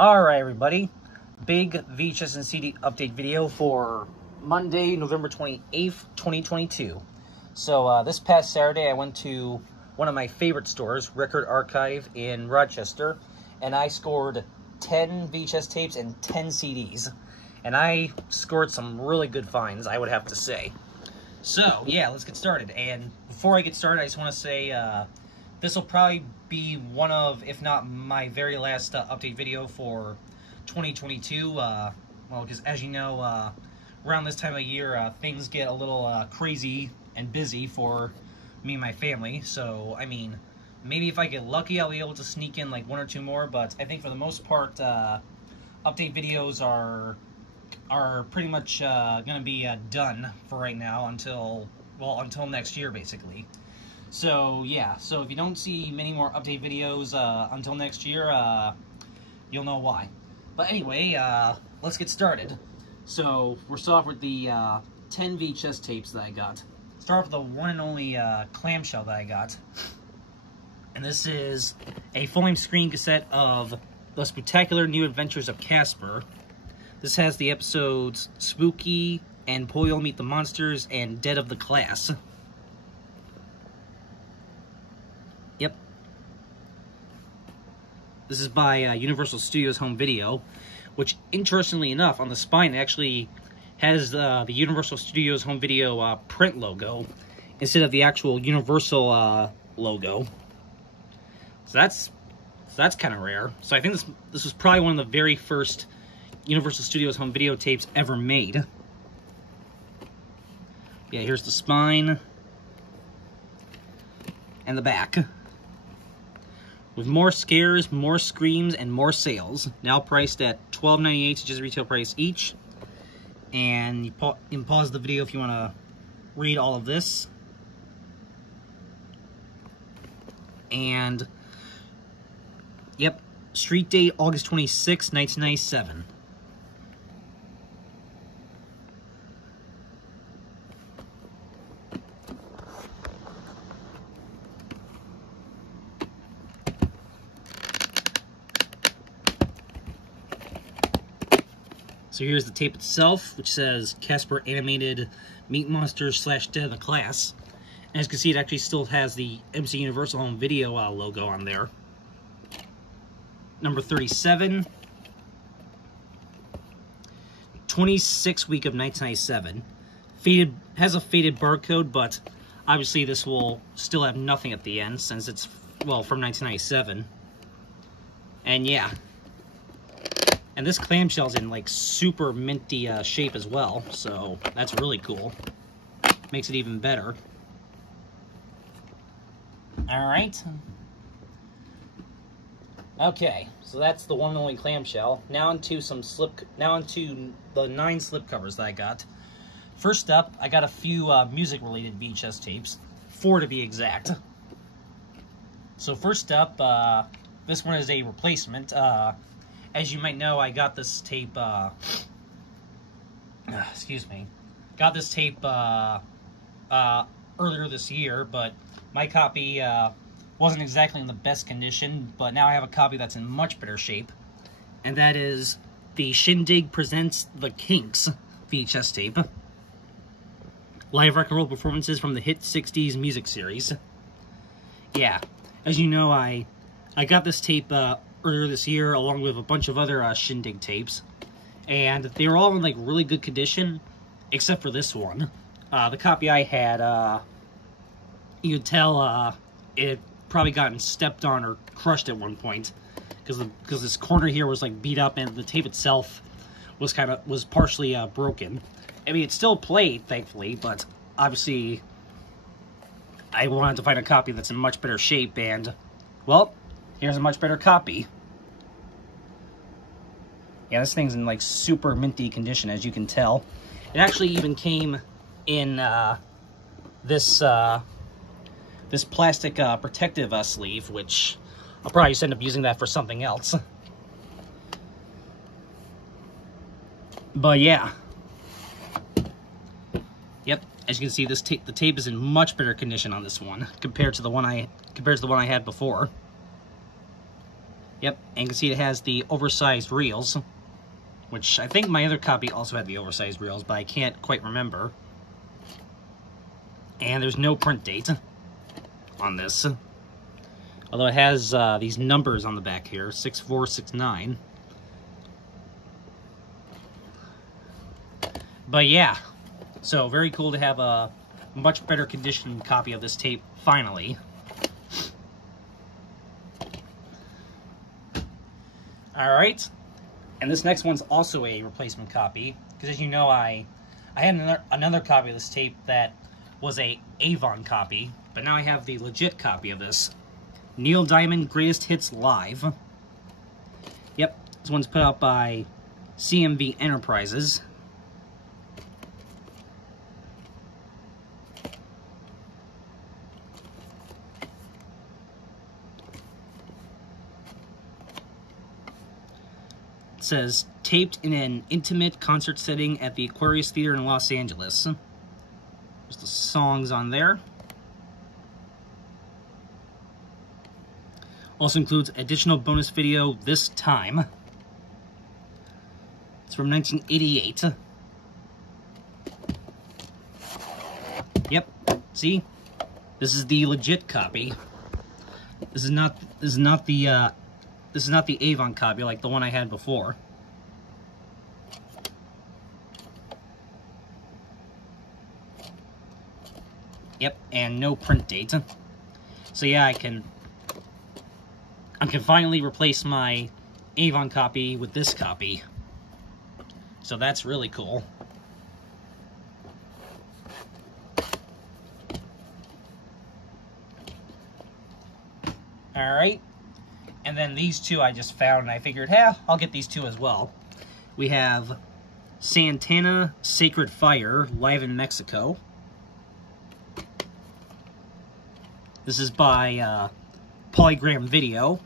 Alright everybody, big VHS and CD update video for Monday, November 28th, 2022. So this past Saturday I went to one of my favorite stores, Record Archive in Rochester, and I scored 10 VHS tapes and 10 CDs. And I scored some really good finds, I would have to say. So yeah, let's get started. And before I get started, I just want to say this will probably be one of, if not my very last update video for 2022. Well, because as you know, around this time of year, things get a little crazy and busy for me and my family. So, I mean, maybe if I get lucky, I'll be able to sneak in like one or two more. But I think for the most part, update videos are pretty much going to be done for right now until next year, basically. So, yeah, so if you don't see many more update videos until next year, you'll know why. But anyway, let's get started. So, we'll start off with the 10 VHS tapes that I got. Start off with the one and only clamshell that I got. And this is a full-length screen cassette of The Spectacular New Adventures of Casper. This has the episodes Spooky and Polio Meet the Monsters and Dead of the Class. Yep. This is by Universal Studios Home Video, which, interestingly enough, on the spine it actually has the Universal Studios Home Video print logo instead of the actual Universal logo. So that's kind of rare. So I think this was probably one of the very first Universal Studios Home Video tapes ever made. Yeah, here's the spine and the back. With more scares, more screams, and more sales. Now priced at $12.98, which is retail price each. And you can pause the video if you want to read all of this. And, yep, street date August 26, 1997. So here's the tape itself, which says Casper Animated Meat Monsters / Dead of the Class. And as you can see, it actually still has the MC Universal Home Video logo on there. Number 37. 26th week of 1997. Has a faded barcode, but obviously this will still have nothing at the end since it's, well, from 1997. And yeah. And this clamshell's in, like, super minty shape as well, so that's really cool. Makes it even better. Alright. Okay, so that's the one and only clamshell. Now onto the 9 slipcovers that I got. First up, I got a few music-related VHS tapes. 4 to be exact. So first up, this one is a replacement. As you might know, I got this tape, excuse me, got this tape, earlier this year, but my copy, wasn't exactly in the best condition, but now I have a copy that's in much better shape, and that is the Shindig Presents The Kinks VHS tape. Live rock and roll performances from the hit 60s music series. Yeah, as you know, I got this tape, earlier this year, along with a bunch of other Shindig tapes, and they were all in like really good condition, except for this one. The copy I had, you could tell it probably gotten stepped on or crushed at one point, because this corner here was like beat up, and the tape itself was partially broken. I mean, it still played, thankfully, but obviously I wanted to find a copy that's in much better shape, and well, here's a much better copy. Yeah, this thing's in like super minty condition, as you can tell. It actually even came in this plastic protective sleeve, which I'll probably just end up using that for something else. But yeah. Yep, as you can see, the tape is in much better condition on this one compared to the one I had before. Yep, and you can see it has the oversized reels, which I think my other copy also had the oversized reels, but I can't quite remember. And there's no print date on this, although it has these numbers on the back here, 6469. But yeah, so very cool to have a much better conditioned copy of this tape, finally. Alright, and this next one's also a replacement copy, because as you know, I had another copy of this tape that was a Avon copy, but now I have the legit copy of this. Neil Diamond Greatest Hits Live. Yep, this one's put out by CMV Enterprises. It says, taped in an intimate concert setting at the Aquarius Theater in Los Angeles. There's the songs on there. Also includes additional bonus video this time. It's from 1988. Yep, see? This is the legit copy. This is not the Avon copy like the one I had before. Yep, and no print date. So yeah, I can finally replace my Avon copy with this copy. So that's really cool. Alright. And then these two I just found, and I figured, hey, I'll get these two as well. We have Santana Sacred Fire, live in Mexico. This is by Polygram Video.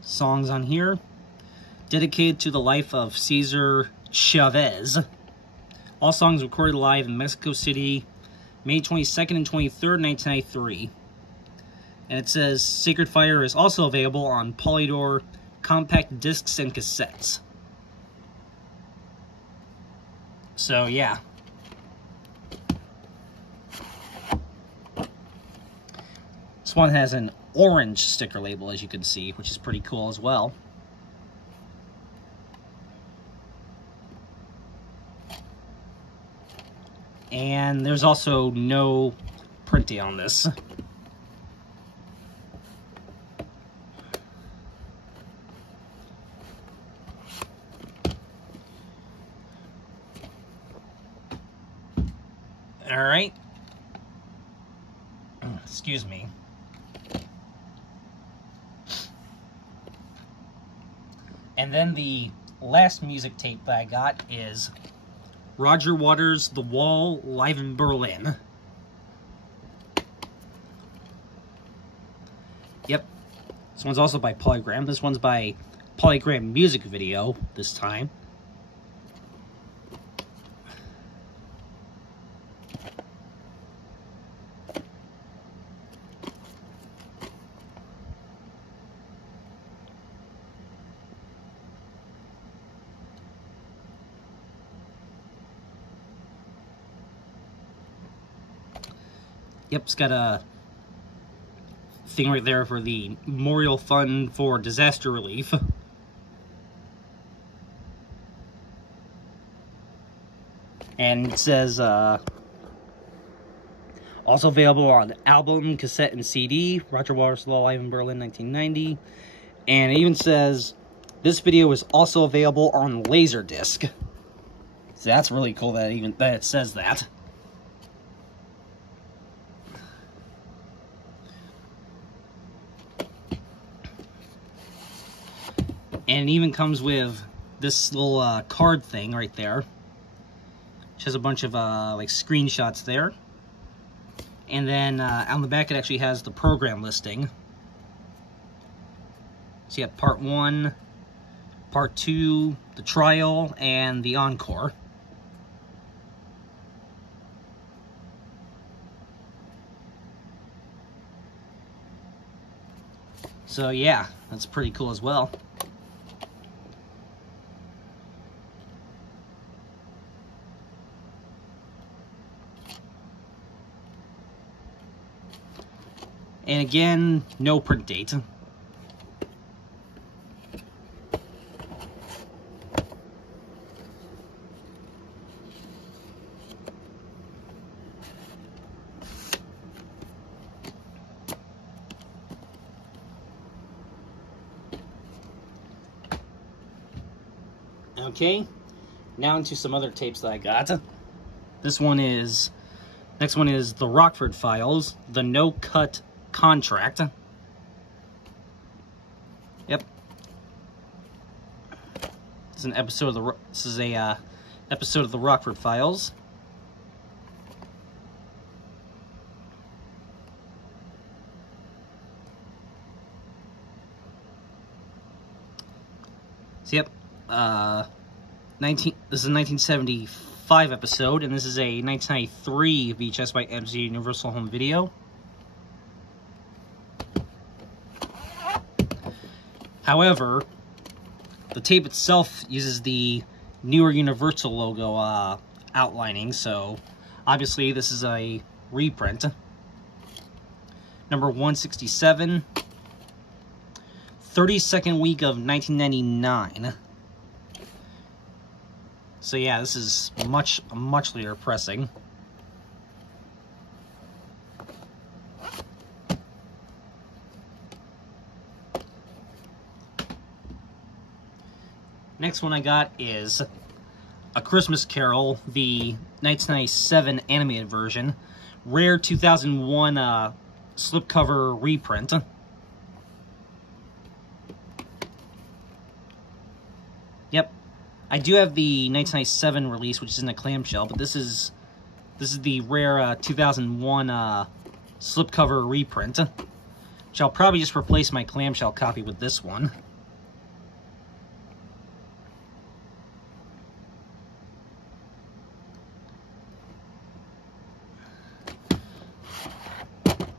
Songs on here. Dedicated to the life of Cesar Chavez. All songs recorded live in Mexico City, May 22nd and 23rd, 1993. And it says Sacred Fire is also available on Polydor compact discs and cassettes. So yeah. This one has an orange sticker label, as you can see, which is pretty cool as well. And there's also no printing on this. Alright. Excuse me. And then the last music tape that I got is Roger Waters' The Wall, live in Berlin. Yep. This one's also by Polygram. This one's by Polygram Music Video this time. Yep, it's got a thing right there for the Memorial Fund for Disaster Relief. And it says, also available on album, cassette, and CD, Roger Waters' Law Live in Berlin, 1990. And it even says, this video is also available on Laserdisc. So that's really cool that it says that. And it even comes with this little card thing right there, which has a bunch of like screenshots there. And then on the back it actually has the program listing. So you have part 1, part 2, the trial, and the encore. So yeah, that's pretty cool as well. And again, no print date. Okay, now into some other tapes that I got. Next one is the Rockford Files, the No Cut Contract. Yep. This is an episode of the episode of the Rockford Files. So yep. This is a 1975 episode, and this is a 1993 VHS by MC Universal Home Video. However, the tape itself uses the newer Universal logo outlining, so obviously this is a reprint. Number 167, 32nd week of 1999. So yeah, this is much later pressing. Next one I got is A Christmas Carol, the 1997 animated version. Rare 2001 slipcover reprint. Yep. I do have the 1997 release, which is in a clamshell, but this is the rare 2001 slipcover reprint, which I'll probably just replace my clamshell copy with this one.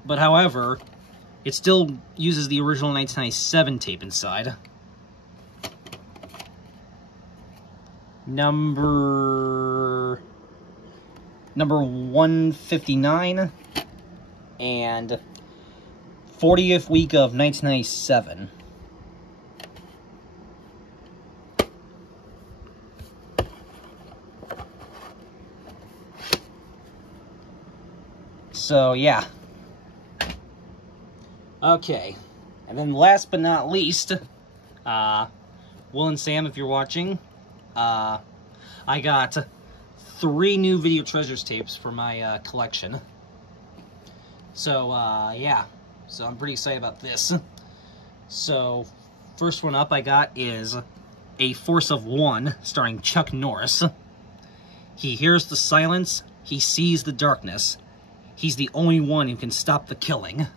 But however, it still uses the original 1997 tape inside. Number 159 and 40th week of 1997. So yeah. Okay, and then last but not least, Will and Sam, if you're watching, I got 3 new Video Treasures tapes for my collection. So, yeah. So I'm pretty excited about this. So, first one up I got is A Force of One, starring Chuck Norris. He hears the silence, he sees the darkness. He's the only one who can stop the killing.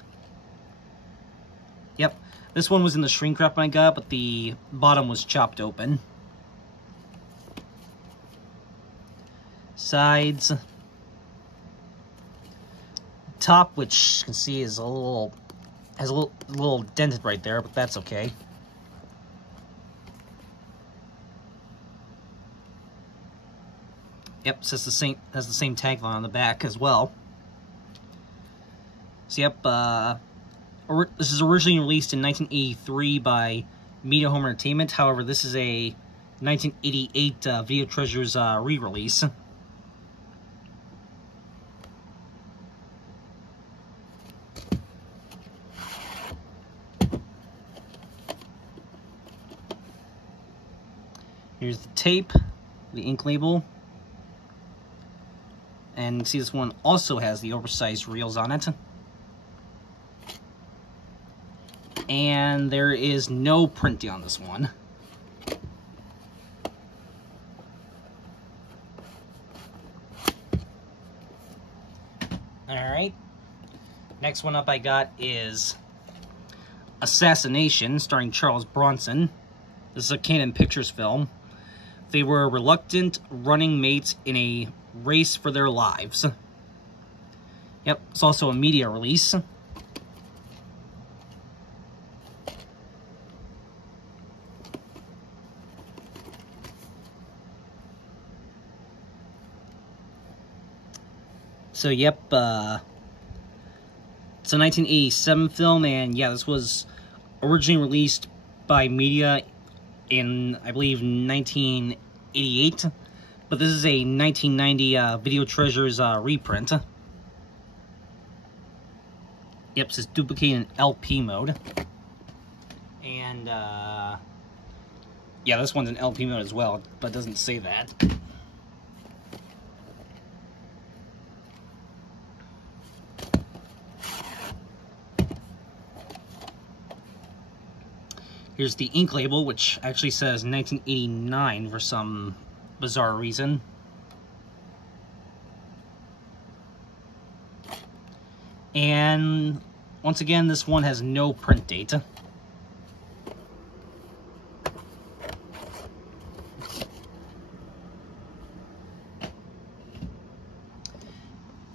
Yep, this one was in the shrink wrap I got, but the bottom was chopped open. Sides. Top, which you can see is a little dented right there, but that's okay. Yep, has the same tagline on the back as well. So yep, this is originally released in 1983 by Media Home Entertainment. However, this is a 1988 Video Treasures re-release. Here's the tape, the ink label. And you can see this one also has the oversized reels on it. And there is no printing on this one. Alright. Next one up I got is Assassination, starring Charles Bronson. This is a Canon Pictures film. They were reluctant running mates in a race for their lives. Yep, it's also a media release. So, yep, it's a 1987 film, and yeah, this was originally released by media in, I believe, 1988, but this is a 1990 Video Treasures reprint. Yep, it says duplicate in LP mode. And, yeah, this one's in LP mode as well, but it doesn't say that. Here's the ink label, which actually says 1989 for some bizarre reason. And once again, this one has no print date.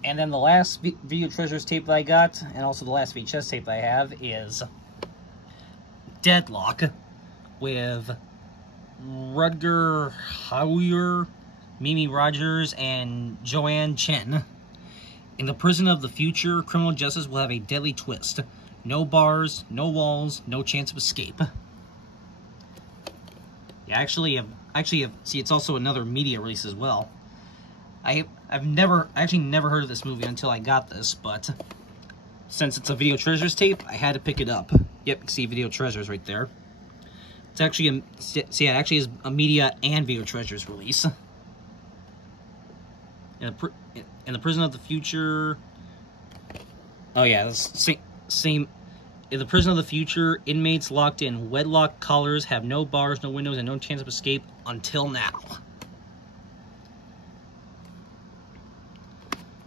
And then the last Video Treasures tape that I got, and also the last VHS tape that I have, is Deadlock with Rutger Hauer, Mimi Rogers, and Joanne Chen. In the prison of the future, criminal justice will have a deadly twist. No bars, no walls, no chance of escape. Yeah, actually, see, it's also another media release as well. I've actually never heard of this movie until I got this, but since it's a Video Treasures tape, I had to pick it up. Yep, you can see Video Treasures right there. It's actually it actually is a media and Video Treasures release. In the prison of the future. Oh yeah, that's same. In the prison of the future, inmates locked in wedlock collars have no bars, no windows, and no chance of escape until now.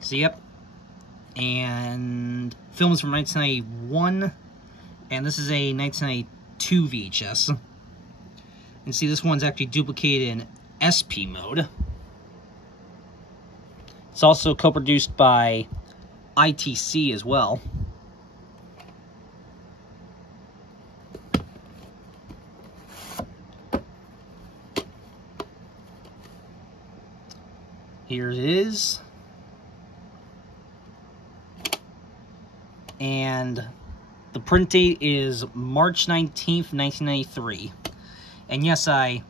So yep, and film is from 1991, and this is a 1992 VHS. And see, this one's actually duplicated in SP mode. It's also co-produced by ITC as well. Here it is. And the print date is March 19th, 1993. And yes, I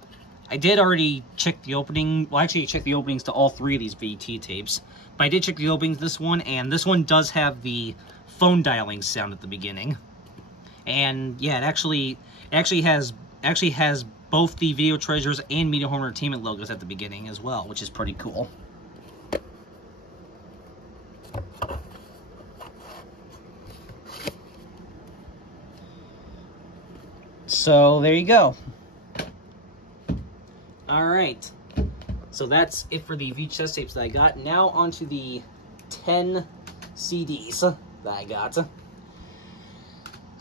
did already check the opening. Well, actually, I checked the openings to all three of these VT tapes. But I did check the openings this one, and this one does have the phone dialing sound at the beginning. And yeah, it actually has both the Video Treasures and Media Home Entertainment logos at the beginning as well, which is pretty cool. So there you go. Alright, so that's it for the VHS tapes that I got. Now onto the 10 CDs that I got.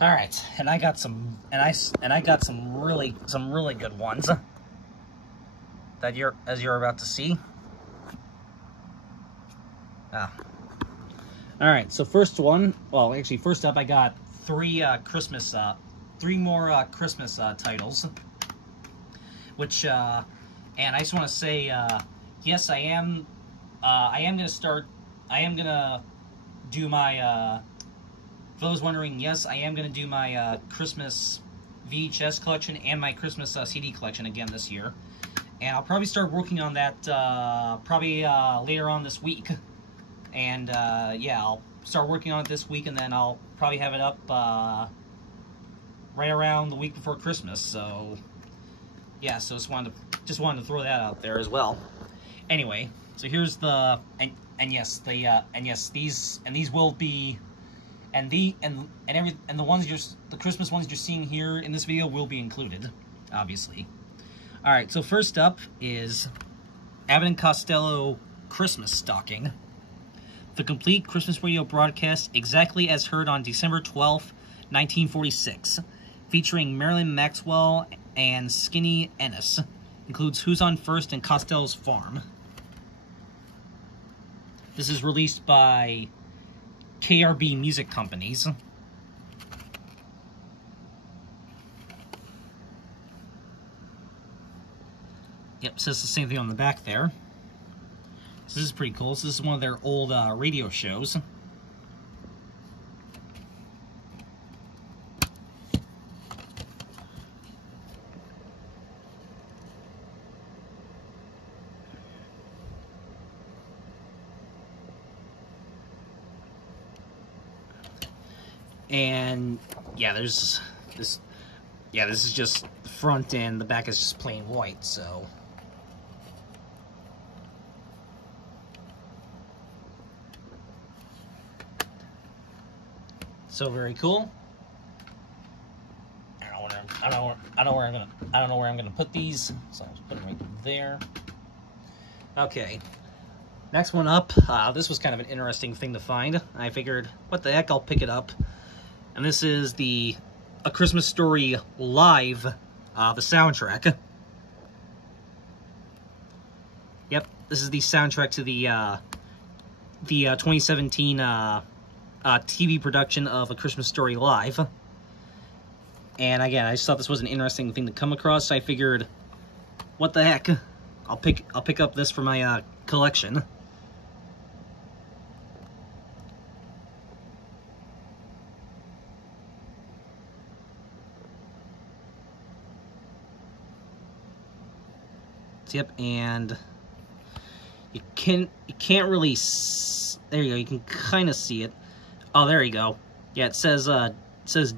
Alright, and I got some, and I got some really good ones that as you're about to see. Alright, so first up I got three more Christmas titles, which and I just want to say, yes, I am gonna do my, for those wondering, yes, I am gonna do my Christmas VHS collection and my Christmas CD collection again this year, and I'll probably start working on that later on this week, and yeah, I'll start working on it this week, and then I'll probably have it up right around the week before Christmas. So yeah, so just wanted to throw that out there as well. Anyway, so here's the these will be the Christmas ones you're seeing here in this video will be included, obviously. All right, so first up is Abbott and Costello Christmas Stocking, the complete Christmas radio broadcast exactly as heard on December 12th, 1946, featuring Marilyn Maxwell and Skinny Ennis. Includes Who's on First and Costello's Farm. This is released by KRB Music Companies. Yep, says the same thing on the back there. So this is pretty cool. So this is one of their old radio shows. And yeah, there's this. Yeah, this is just the front, and the back is just plain white. So very cool. I don't know where I'm gonna put these. So I'll just put them right there. Okay. Next one up. This was kind of an interesting thing to find. I figured, what the heck? I'll pick it up. And this is A Christmas Story Live, the soundtrack. Yep, this is the soundtrack to the 2017 TV production of A Christmas Story Live. And again, I just thought this was an interesting thing to come across. So I figured, what the heck? I'll pick up this for my collection. Yep, and you can't really there you go. You can kind of see it. Oh, there you go. Yeah, it says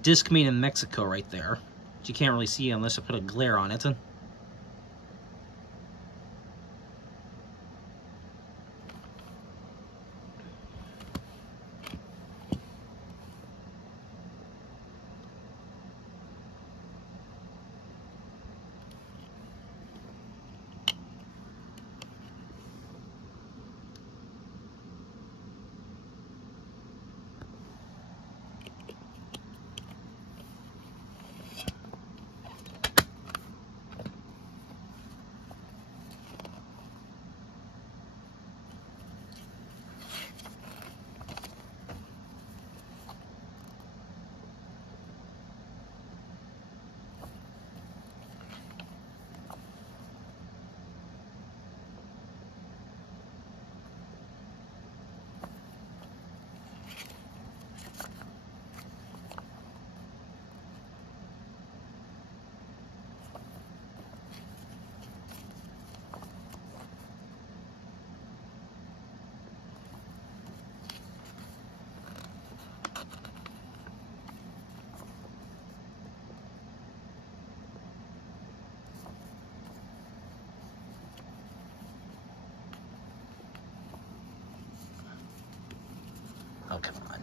disc made in Mexico right there. But you can't really see it unless I put a glare on it. Oh, come on.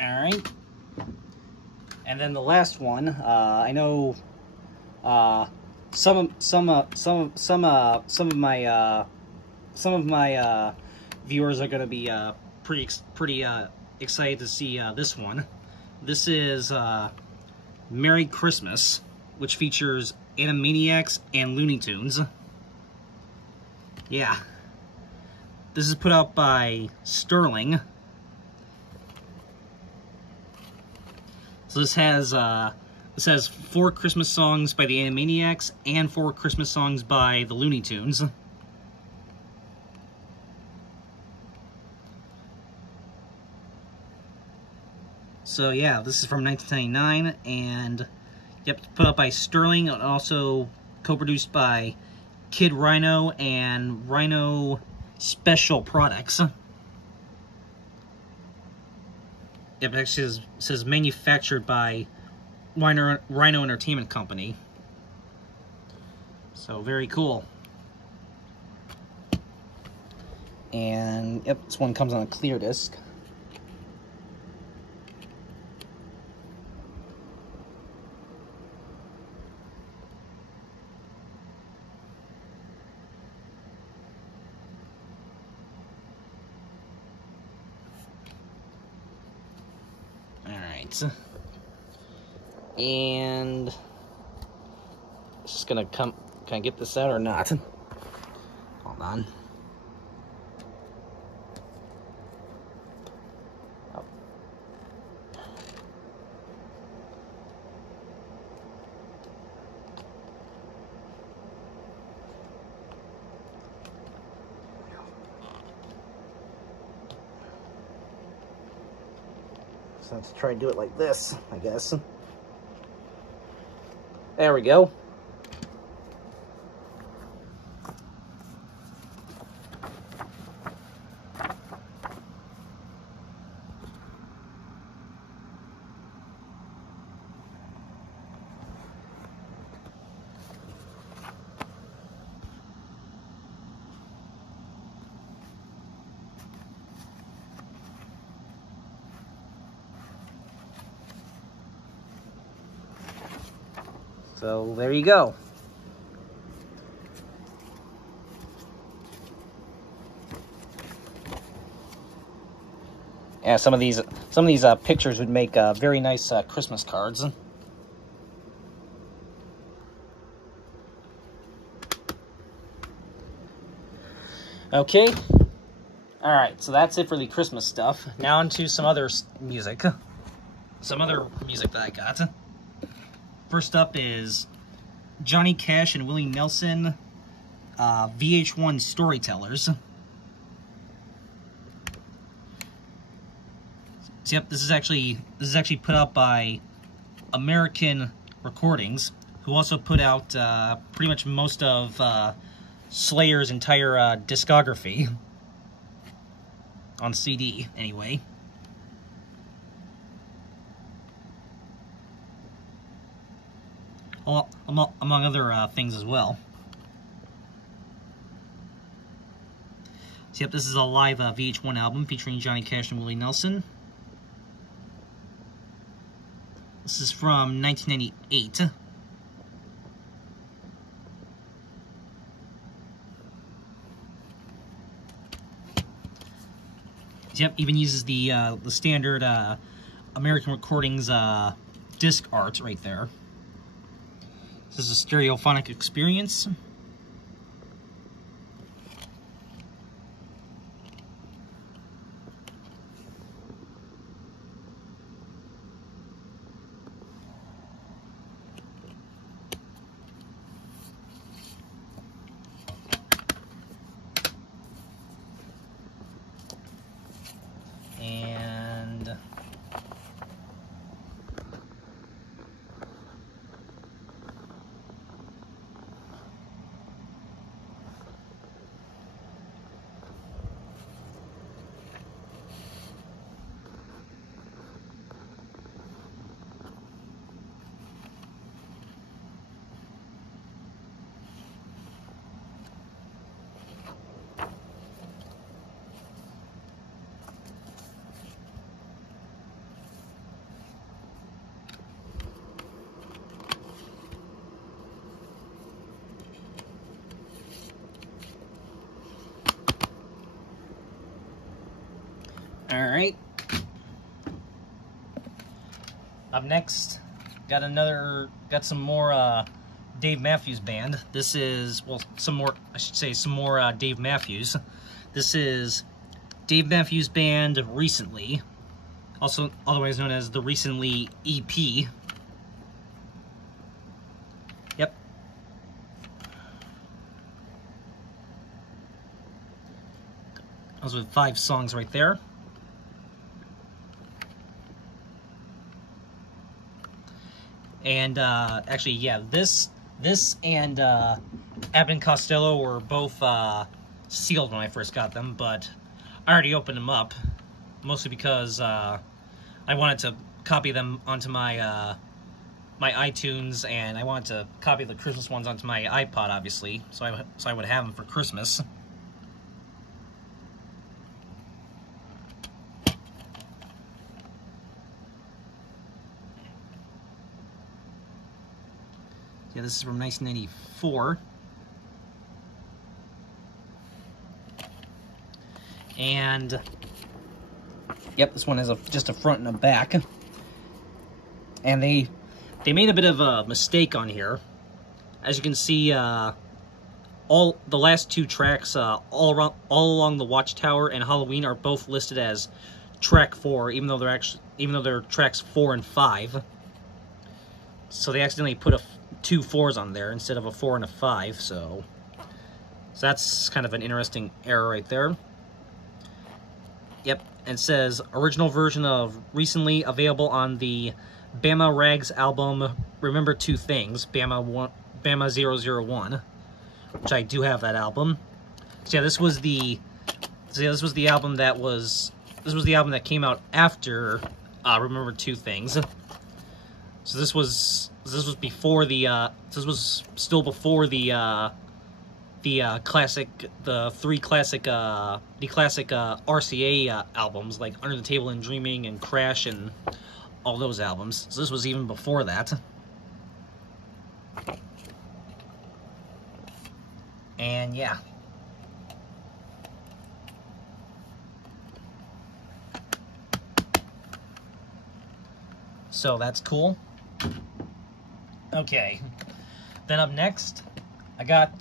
All right, and then the last one. I know some of my viewers are going to be pretty excited to see this one. This is Merry Christmas, which features Animaniacs and Looney Tunes. Yeah, this is put out by Sterling. So this has 4 Christmas songs by the Animaniacs and 4 Christmas songs by the Looney Tunes. So yeah, this is from 1999, and yep, put up by Sterling, and also co-produced by Kid Rhino and Rhino Special Products. Yep, it actually says manufactured by Rhino Entertainment Company. So very cool. And yep, this one comes on a clear disc. Alright. And just gonna can I get this out or not? Hold on. Oh. So let's try to do it like this, I guess. There we go. So there you go. Yeah, some of these pictures would make very nice Christmas cards. Okay. All right, so that's it for the Christmas stuff. Now onto some other music. Some other music that I got. First up is Johnny Cash and Willie Nelson, VH1 Storytellers. So, yep, this is actually put out by American Recordings, who also put out pretty much most of Slayer's entire discography on CD, anyway. Among other things as well. So, yep, this is a live VH1 album featuring Johnny Cash and Willie Nelson. This is from 1998. Yep, even uses the standard American Recordings disc art right there. This is a stereophonic experience. And all right. Up next, got some more Dave Matthews Band. This is, well, some more Dave Matthews. This is Dave Matthews Band Recently, also otherwise known as the Recently EP. Yep. Those are 5 songs right there. And actually, yeah, this and Abbott and Costello were both sealed when I first got them, but I already opened them up, mostly because I wanted to copy them onto my my iTunes, and I wanted to copy the Christmas ones onto my iPod, obviously, so I would have them for Christmas. Yeah, this is from 1994. And yep, this one has just a front and a back. And they made a bit of a mistake on here. As you can see, all the last two tracks, all along the Watchtower and Halloween, are both listed as track 4, even though they're tracks 4 and 5. So they accidentally put two 4s on there instead of a 4 and a 5. So that's kind of an interesting error right there. Yep, and it says original version of recently available on the Bama Rags album Remember Two Things, Bama 001, which I do have that album. So yeah, this was the album that came out after Remember Two Things. So this was before the this was still before the classic RCA albums like Under the Table and Dreaming and Crash and all those albums. So this was even before that. And yeah. So that's cool. Okay. Then up next, I got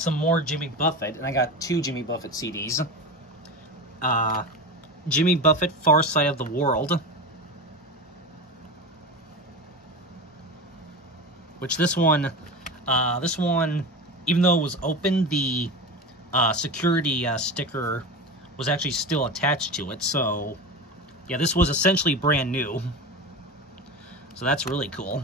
some more Jimmy Buffett, and I got two Jimmy Buffett CDs. Jimmy Buffett, Far Side of the World. Which this one, even though it was open, the security sticker was actually still attached to it. So, yeah, this was essentially brand new. So that's really cool.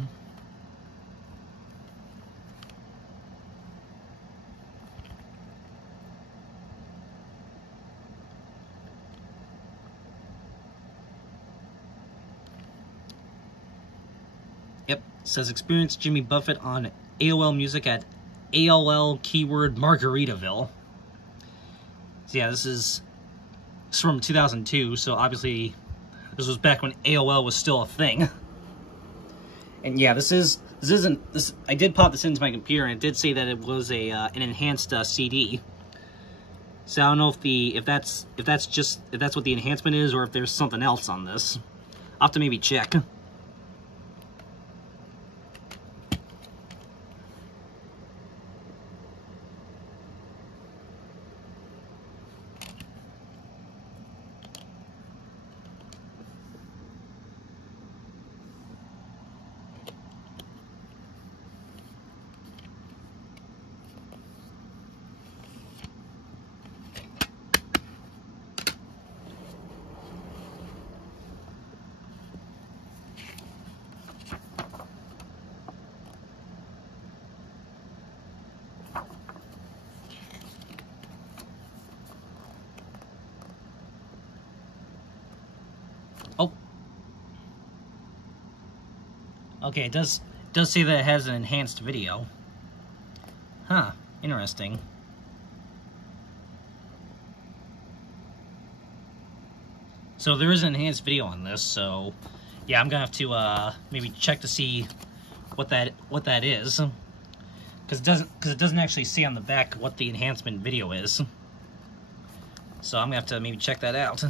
Yep, it says experience Jimmy Buffett on AOL Music at AOL keyword Margaritaville. So yeah, this is from 2002, so obviously this was back when AOL was still a thing. And yeah, this I did pop this into my computer, and it did say that it was an enhanced CD. So I don't know if that's what the enhancement is, or if there's something else on this. I'll have to maybe check. Oh. Okay, it does say that it has an enhanced video. Huh, interesting. So there is an enhanced video on this, so yeah, I'm gonna have to maybe check to see what that is. Because it doesn't actually say on the back what the enhancement video is. So I'm gonna have to maybe check that out.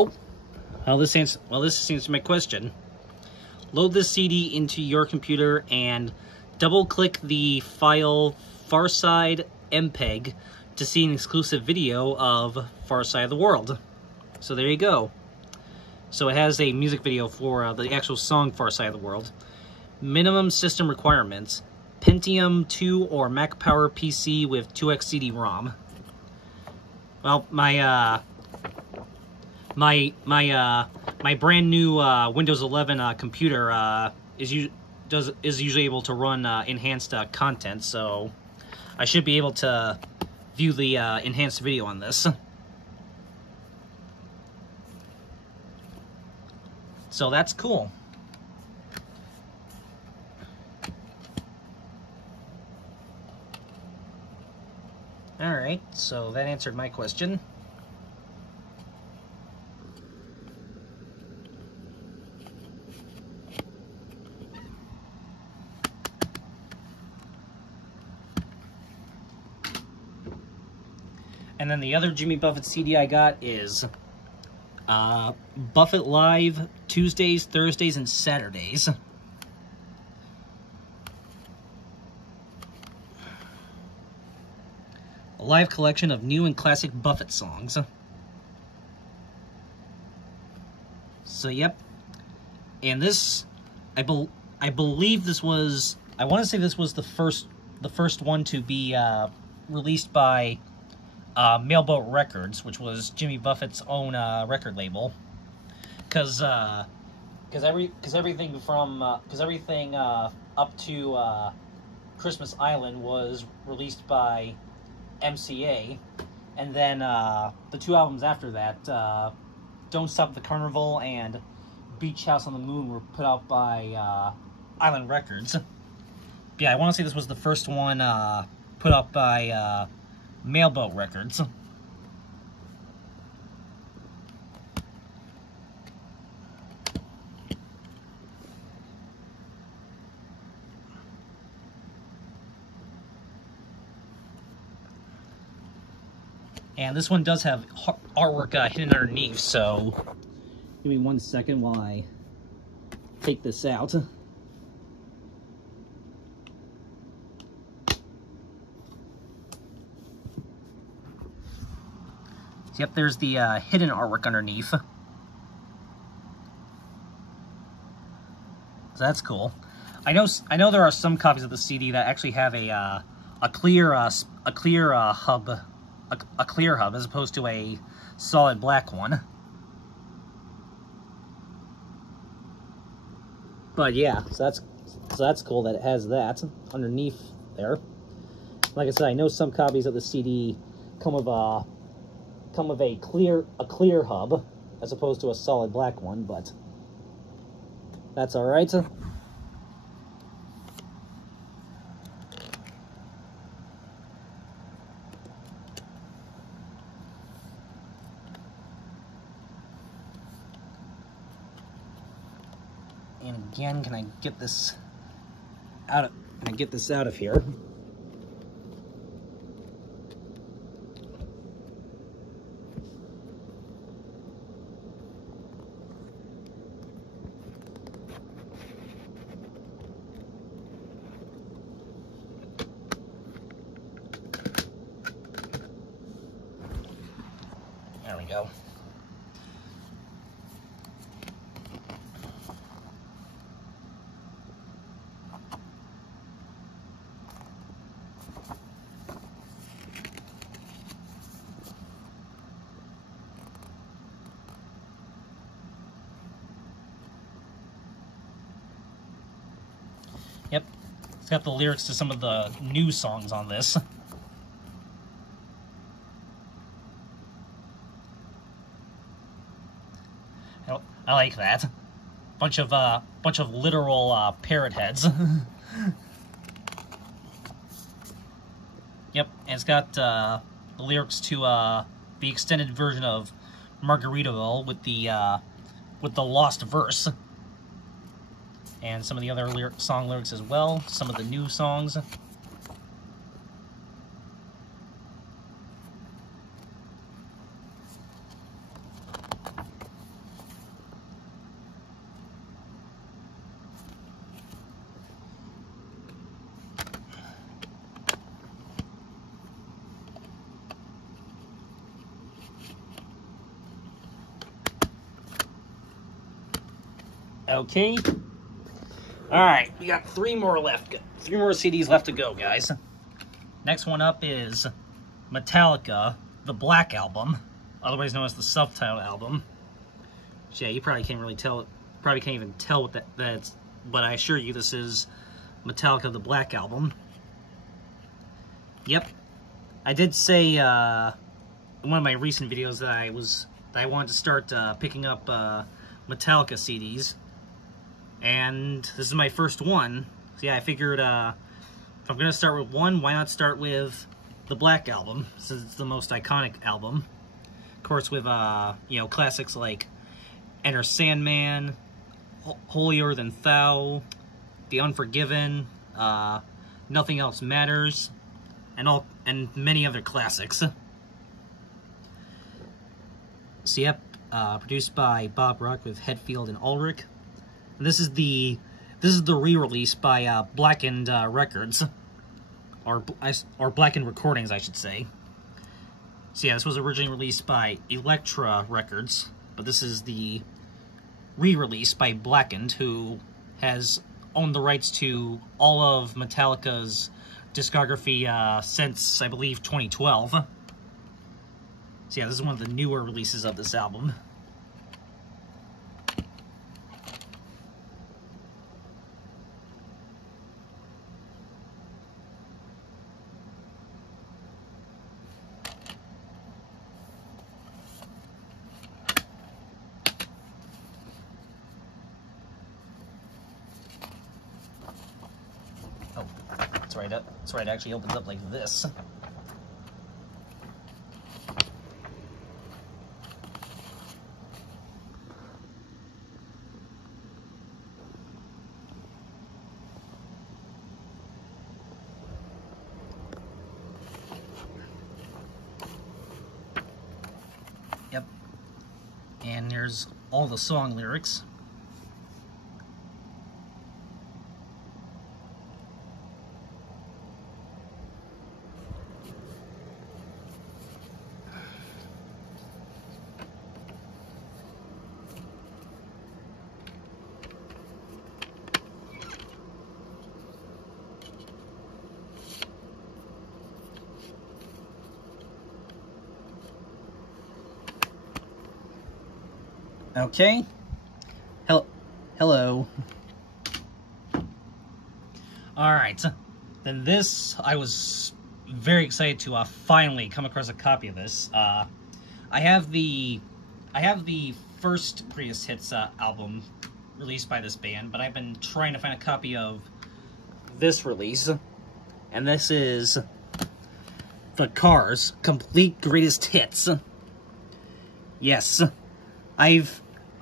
Oh, well, this answers my question. Load this CD into your computer and double-click the file Farside MPEG to see an exclusive video of Far Side of the World. So there you go. So it has a music video for the actual song Far Side of the World. Minimum system requirements: Pentium 2 or Mac Power PC with 2x CD-ROM. Well, my brand new Windows 11 computer is usually able to run enhanced content, so I should be able to view the enhanced video on this. So that's cool. Alright, so that answered my question. And then the other Jimmy Buffett CD I got is Buffett Live Tuesdays, Thursdays, and Saturdays. A live collection of new and classic Buffett songs. So, yep. And this, I believe this was, I want to say this was the first one to be released by Mailboat Records, which was Jimmy Buffett's own record label, because everything up to Christmas Island was released by MCA, and then the two albums after that, Don't Stop the Carnival and Beach House on the Moon, were put out by Island Records. Yeah, I want to say this was the first one put up by Mailboat Records. And this one does have artwork hidden underneath, so give me 1 second while I take this out. Yep, there's the hidden artwork underneath. So that's cool. I know there are some copies of the CD that actually have a clear hub as opposed to a solid black one. But yeah, so that's cool that it has that underneath there. Like I said, I know some copies of the CD come with a clear hub as opposed to a solid black one, but that's all right. And again, can I get this out of here? There we go. Yep, it's got the lyrics to some of the new songs on this. I like that. Bunch of literal parrot heads. Yep, and it's got the lyrics to the extended version of Margaritaville with the lost verse. And some of the other song lyrics as well, some of the new songs. Okay. Alright, we got 3 more left. 3 more CDs left to go, guys. Next one up is Metallica, the Black Album, otherwise known as the self-titled album. So yeah, you probably can't really tell, probably can't even tell what that's, but I assure you this is Metallica, the Black Album. Yep. I did say in one of my recent videos that I wanted to start picking up Metallica CDs, and this is my first one. So yeah, I figured if I'm gonna start with one, why not start with the Black Album, since it's the most iconic album. Of course, with you know, classics like Enter Sandman, Holier Than Thou, The Unforgiven, Nothing Else Matters, and many other classics. So yep, produced by Bob Rock with Hetfield and Ulrich. And this is the re-release by Blackened Records, or Blackened Recordings, I should say. So yeah, this was originally released by Elektra Records, but this is the re-release by Blackened, who has owned the rights to all of Metallica's discography since, I believe, 2012. So yeah, this is one of the newer releases of this album. Oh, that's right. That's right. It actually opens up like this. Yep. And there's all the song lyrics. Okay. Hello. Alright. Then this, I was very excited to finally come across a copy of this. I have the first Greatest Hits album released by this band, but I've been trying to find a copy of this release. And this is The Cars Complete Greatest Hits. Yes.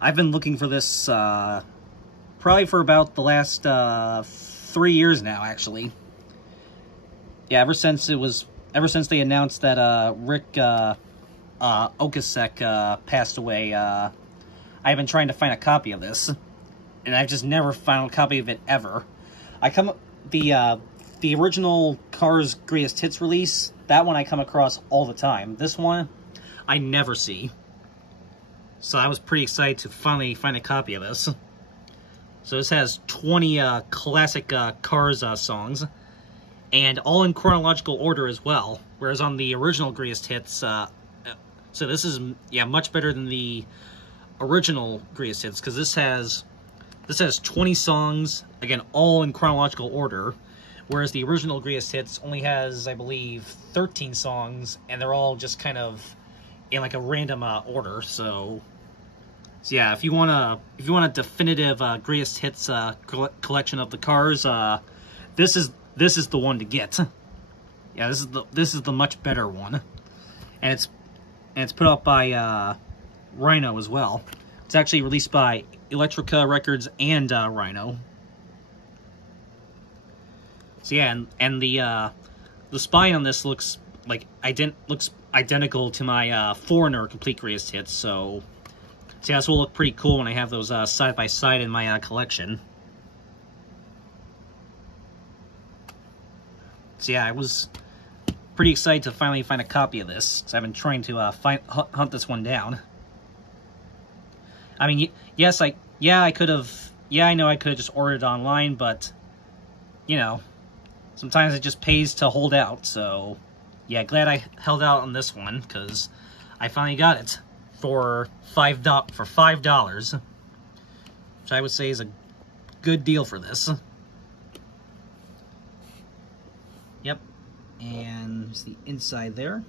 I've been looking for this probably for about the last 3 years now, actually. Yeah, ever since they announced that Rick Ocasek passed away, I've been trying to find a copy of this, and I've just never found a copy of it ever. The original Cars Greatest Hits release, that one I come across all the time. This one, I never see. So I was pretty excited to finally find a copy of this. So this has 20 classic Cars songs, and all in chronological order as well. Whereas on the original Greatest Hits, so this is, yeah, much better than the original Greatest Hits, because this has 20 songs, again, all in chronological order. Whereas the original Greatest Hits only has, I believe, 13 songs, and they're all just kind of in like a random order. So yeah, if you want a definitive Greatest Hits collection of the Cars, this is the one to get. Yeah, this is the much better one, and it's put out by Rhino as well. It's actually released by Electrica Records and Rhino. So yeah, and the spine on this looks identical to my Foreigner Complete Greatest Hits, so yeah, this will look pretty cool when I have those side by side in my collection. So yeah, I was pretty excited to finally find a copy of this, because I've been trying to hunt this one down. I mean, yes, I could have Yeah, I know I could have just ordered it online, but, you know, sometimes it just pays to hold out. So, yeah, glad I held out on this one, because I finally got it for $5, which I would say is a good deal for this. Yep, and there's the inside there.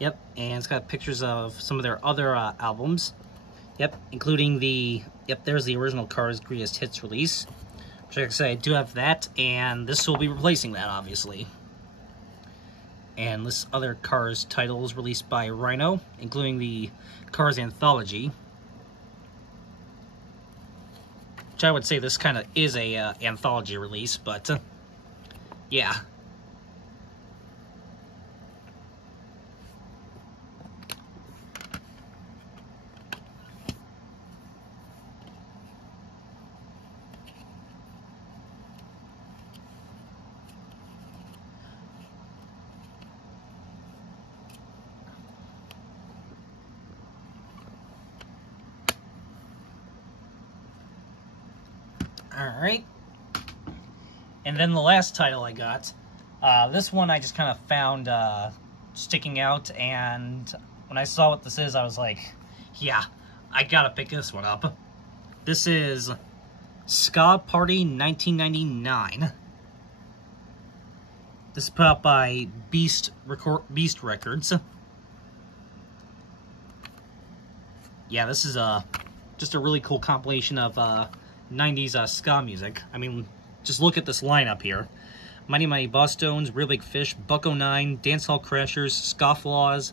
Yep, and it's got pictures of some of their other albums. Yep, including there's the original Cars Greatest Hits release. Which, like I said, I do have that, and this will be replacing that, obviously. And this other Cars title is released by Rhino, including the Cars Anthology. Which I would say this kind of is a anthology release, but yeah. Alright, and then the last title I got, this one I just kind of found sticking out, and when I saw what this is, I was like, yeah, I gotta pick this one up. This is Ska Party 1999. This is put out by Beast Records. Yeah, this is just a really cool compilation of 90s ska music. I mean, just look at this lineup here. Mighty Mighty Bosstones, Real Big Fish, Bucko 9, Dancehall Crashers, Scofflaws,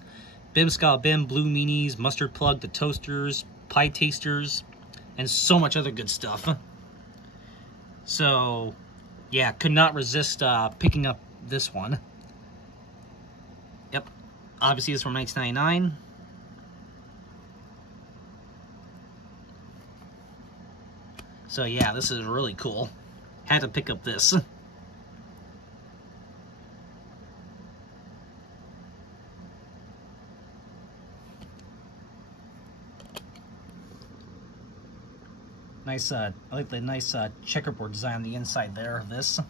Bim Ska Bim, Blue Meanies, Mustard Plug, The Toasters, Pie Tasters, and so much other good stuff. So, yeah, could not resist picking up this one. Yep, obviously it's from 1999. So yeah, this is really cool. Had to pick up this. Nice, I like the nice checkerboard design on the inside there of this.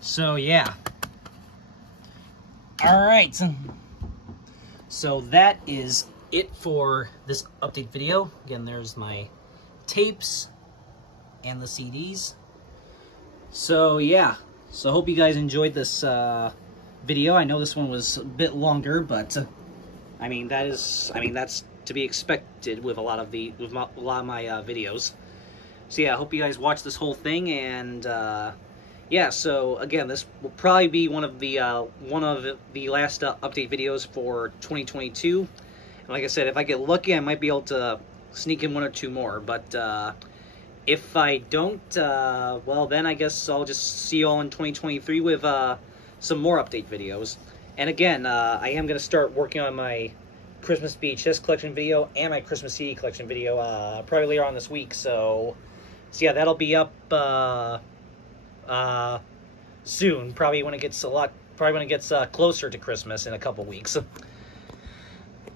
So yeah. Alright. So that is it for this update video. Again, there's my tapes and the CDs. So yeah. So I hope you guys enjoyed this video. I know this one was a bit longer, but I mean that's to be expected with a lot of my videos. So yeah, I hope you guys watch this whole thing, and yeah. So again, this will probably be one of the last update videos for 2022. And like I said, if I get lucky, I might be able to sneak in one or two more. But if I don't, well, then I guess I'll just see you all in 2023 with some more update videos. And again, I am going to start working on my Christmas VHS collection video and my Christmas CD collection video probably later on this week. So yeah, that'll be up soon. Probably when it gets closer to Christmas in a couple weeks.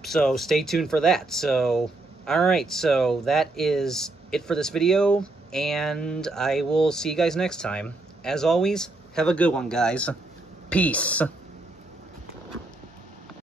So stay tuned for that. So alright, so that is it for this video, and I will see you guys next time. As always, have a good one, guys. Peace.